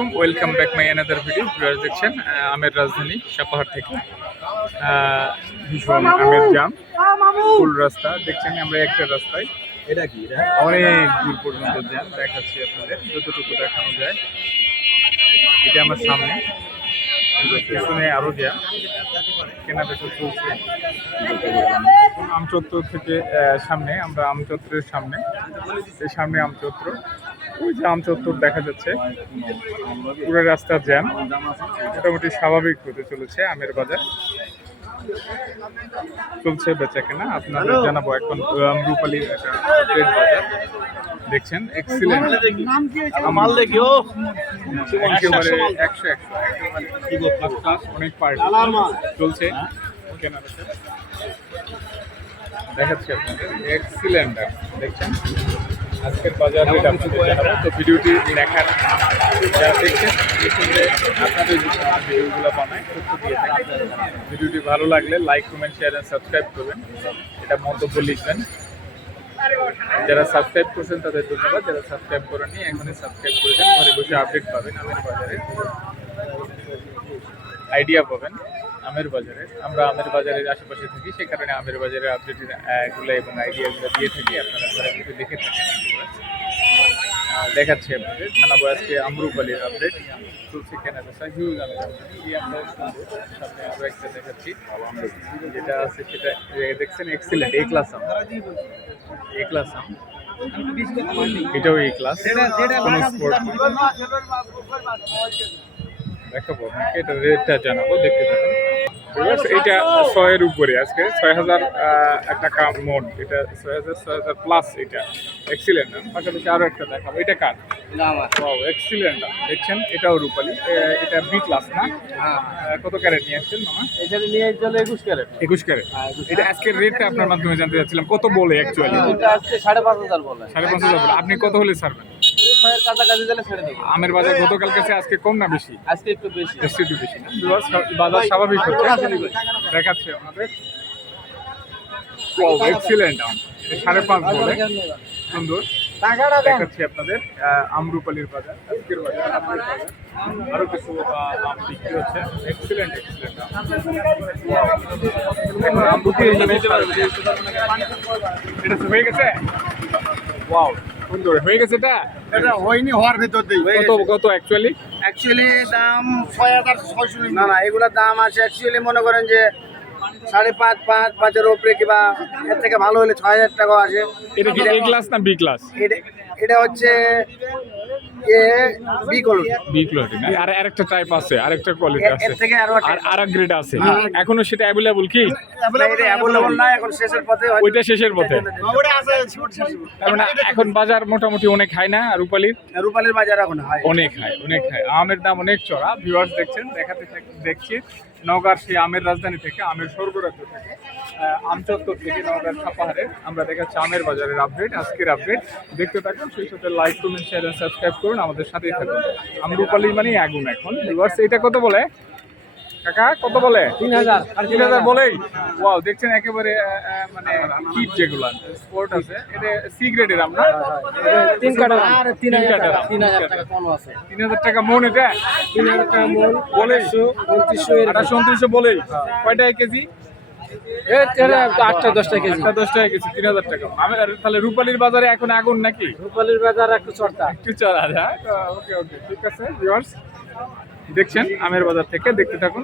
আলাইকুম, welcome back my another video. Viewers দেখছেন আমের রাজধানী সাপাহার থেকে ভীষণ আমের জাম, ফুল রাস্তা দেখছেন। আমরা একটা রাস্তায় এটা কি অনেক দূর পর্যন্ত জ্যাম দেখাচ্ছি আপনাদের, যতটুকু দেখানো যায়। এটা আমার সামনে, পেছনে আরো জ্যাম, কেনা বেচা চলছে। আমচত্বর থেকে সামনে, আমরা আমচত্বরের সামনে, এই সামনে আমচত্বর, ওই যে আমচত্বর দেখা যাচ্ছে। পুরো রাস্তার জ্যাম, মোটামুটি স্বাভাবিক হতে চলেছে। আমের বাজার চলছে বেচা কেনা, আপনাদের জানাবো। এখন রূপালীর একটা বাজার দেখছেন, এক্সিলেন্ট একেবারে 100 অনেক পার্টি চলছে কেনা বেচা দেখাচ্ছি আপনাদের। এক্সিলেন্ট দেখছেন আজকের বাজার রেট আপনাদের জানাবো। তো ভিডিওটি দেখার যারা দেখছেন, আপনাদের ভিডিওগুলো বানায় তথ্য দিয়ে থাকি। ভিডিওটি ভালো লাগলে like, comment, share and subscribe করবেন, এটা মন্তব্য লিখবেন। যারা সাবস্ক্রাইব করছেন তাদের ধন্যবাদ, যারা সাবস্ক্রাইব করেননি এখনই সাবস্ক্রাইব করে দেন। ঘরে বসে আপডেট পাবেন আমের বাজারে, আইডিয়া পাবেন আমের বাজারে। আমরা আমের বাজারের আশেপাশে থাকি, সে কারণে আমের বাজারের আপডেটের এগুলো এবং আইডিয়াগুলো দিয়ে থাকি। আপনারা ঘরে বসে দেখে থাকেন। দেখাচ্ছি আপনাদের, জানাবো আজকে আমরুপালির আপডেট চলছে কেনা বেচা। হিউজ আমের সামনে আরও একটা দেখাচ্ছি, যেটা আছে সেটা দেখছেন এক্সিলেন্ট, এ ক্লাস আম, এ ক্লাস আম, এটাও এ ক্লাস, কোনো স্পোর্ট দেখাবো আপনাকে। এটা রেটটা জানাবো, দেখতে থাকুন। এইটা 6-এর উপরে, আজকে 6,000 টাকা মোট। এটা 6,000 প্লাস। এটা এক্সিলেন্ট আম। পাশাপাশি আরও একটা দেখাবো, এটা কার এক্সিলেন্ট আম দেখছেন, এটাও রূপালী। এটা বি ক্লাস না? কত ক্যারেট নিয়ে আসছেন মামা? এখানে নিয়ে চলে 21 ক্যারেট। 21 ক্যারেট। এটা আজকের রেটটা আপনার মাধ্যমে জানতে চাচ্ছিলাম, কত বলে অ্যাকচুয়ালি? এটা আজকে 5,500 বলে। 5,500 বলে। আপনি কত হলে ছাড়বেন? কাছাকাছি গেলে ছেড়ে দেবো। আমের বাজার গতকাল কাছে আজকে কম না বেশি? আজকে একটু বেশি। একটু বেশি না? বাজার স্বাভাবিক হচ্ছে, দেখাচ্ছে আমাদের। এক্সিলেন্ট আম, 5.5 বলে, সুন্দর দেখাচ্ছি আপনাদের। আমরুপালির বাজার, আজকের বাজার, আমের বাজার। আরো কিছু আম বিক্রি হচ্ছে। এক্সিলেন্ট এক্সিলেন্ট আম। এখন আম বুকে এটা হয়ে গেছে। ওয়াও, সুন্দর হয়ে গেছে। এটা হয়নি, হওয়ার ভিতর দিয়ে কত অ্যাকচুয়ালি দাম 6,600। না, এগুলোর দাম আছে অ্যাকচুয়ালি মনে করেন যে 5.5, 5-5-5-5-এর উপরে, কিংবা এর থেকে ভালো হলে 6,000 টাকাও আছে। এটা কি এ ক্লাস না বি ক্লাস? এটা হচ্ছে বি কোয়ালিটি না? আর আরেকটা টাইপ আছে, আরেকটা কোয়ালিটি আছে, এর থেকে আর গ্রেড আছে। এখনো সেটা অ্যাভেলেবল কি? অ্যাভেলেবল না, এখন শেষের পথে। ওইটা শেষের পথে। তার মানে এখন বাজার মোটামুটি অনেক হাই না? রূপালীর বাজার এখন হাই, অনেক হাই, অনেক হাই। আমের দাম অনেক চড়া। ভিউয়ার্স দেখছেন, দেখছি নওগাঁর সেই আমের রাজধানী থেকে, আমের স্বর্গরাজ্য থেকে, আমচত্বর থেকে, নওগাঁর সাপাহারে আমরা দেখাচ্ছি আমের বাজারের আপডেট, আজকের আপডেট। দেখতে থাকুন, সেই সাথে like, comment, share and subscribe করুন, আমাদের সাথেই থাকুন। আমরুপালি মানে আগুন এখন। ভিউয়ার্স এটা কত বলে কাকা? কত বলে? 3,000। আর 3,000 বলেই? ওয়াও, দেখছেন একেবারে মানে কিট যেগুলো স্পোর্ট আছে, এটা সি গ্রেডের আমরা 3 কাটা আর 3,000 টাকা কম আছে। 3,000 টাকা মন। এটা 3,000 টাকা মন বলে 2800 বলেই। কয়টা কেজি? 8-10 কেজি। 10 কেজি, 3,000 টাকা। তাহলে রূপালীর বাজারে এখন আগুন নাকি? রূপালীর বাজার একটু চড়া। হ্যাঁ, ওকে ওকে, ঠিক আছে। ভিউয়ার্স দেখছেন আমের বাজার থেকে, দেখতে থাকুন।